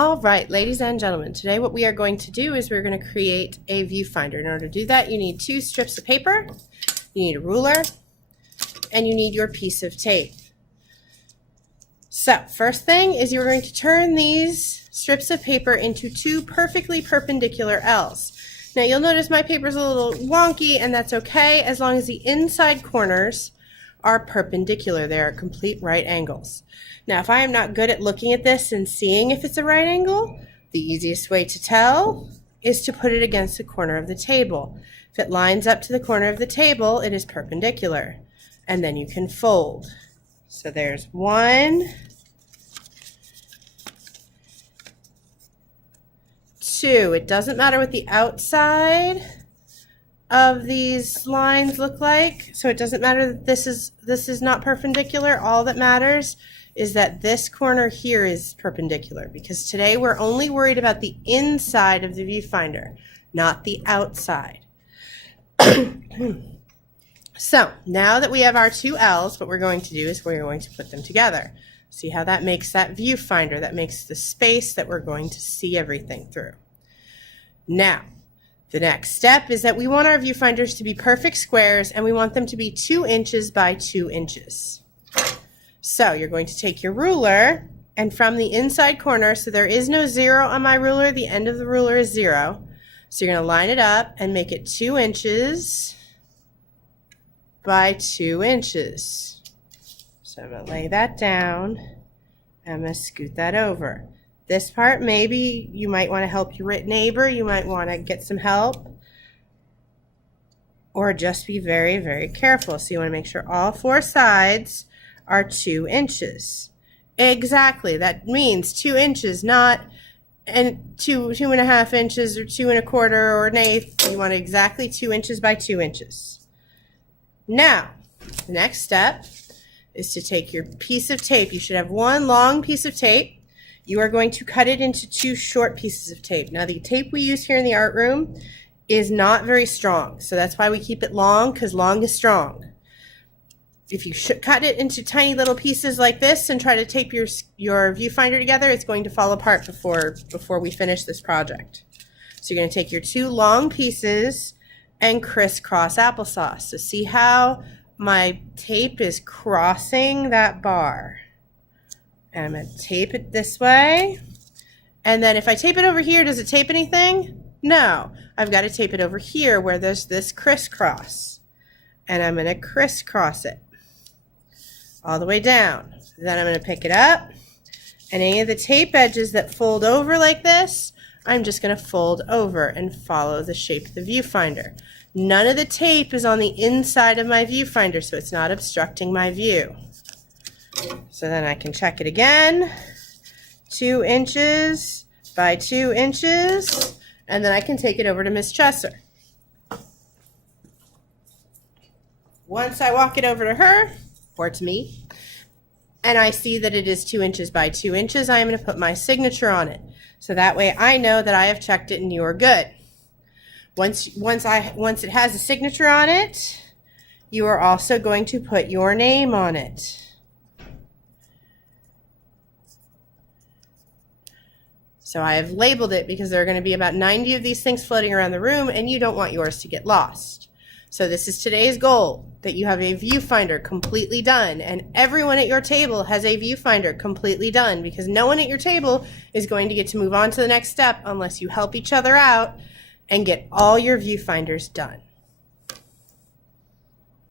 All right, ladies and gentlemen, today what we are going to do is we're going to create a viewfinder. In order to do that, you need 2 strips of paper, you need a ruler, and you need your piece of tape. So, first thing is you're going to turn these strips of paper into 2 perfectly perpendicular L's. Now you'll notice my paper's a little wonky, and that's okay as long as the inside corners are perpendicular. They are complete right angles. Now, if I am not good at looking at this and seeing if it's a right angle, the easiest way to tell is to put it against the corner of the table. If it lines up to the corner of the table, it is perpendicular. And then you can fold. So there's 1, 2. It doesn't matter what the outside of these lines look like. So it doesn't matter that this is not perpendicular. All that matters is that this corner here is perpendicular, because today we're only worried about the inside of the viewfinder, not the outside. So now that we have our 2 L's, what we're going to do is we're going to put them together. See how that makes that viewfinder, that makes the space that we're going to see everything through. Now, the next step is that we want our viewfinders to be perfect squares, and we want them to be 2 inches by 2 inches. So you're going to take your ruler, and from the inside corner, so there is no 0 on my ruler, the end of the ruler is 0. So you're going to line it up and make it 2 inches by 2 inches. So I'm going to lay that down. I'm going to scoot that over. This part, maybe you might want to help your neighbor. You might want to get some help. Or just be very, very careful. So you want to make sure all 4 sides are 2 inches. Exactly. That means 2 inches, not and 2.5 inches or 2 1/4 or 1/8. You want exactly 2 inches by 2 inches. Now, the next step is to take your piece of tape. You should have 1 long piece of tape. You are going to cut it into 2 short pieces of tape. Now, the tape we use here in the art room is not very strong, so that's why we keep it long, because long is strong. If you cut it into tiny little pieces like this and try to tape your viewfinder together, it's going to fall apart before we finish this project. So you're going to take your 2 long pieces and crisscross applesauce. So see how my tape is crossing that bar. And I'm going to tape it this way. And then if I tape it over here, does it tape anything? No. I've got to tape it over here where there's this crisscross. And I'm going to crisscross it all the way down. Then I'm going to pick it up, and any of the tape edges that fold over like this, I'm just going to fold over and follow the shape of the viewfinder. None of the tape is on the inside of my viewfinder, so it's not obstructing my view. So then I can check it again, 2 inches by 2 inches, and then I can take it over to Miss Chesser. Once I walk it over to her, or to me, and I see that it is 2 inches by 2 inches, I am going to put my signature on it. So that way I know that I have checked it and you are good. Once it has a signature on it, you are also going to put your name on it. So I have labeled it because there are going to be about 90 of these things floating around the room, and you don't want yours to get lost. So this is today's goal, that you have a viewfinder completely done, and everyone at your table has a viewfinder completely done, because no one at your table is going to get to move on to the next step unless you help each other out and get all your viewfinders done.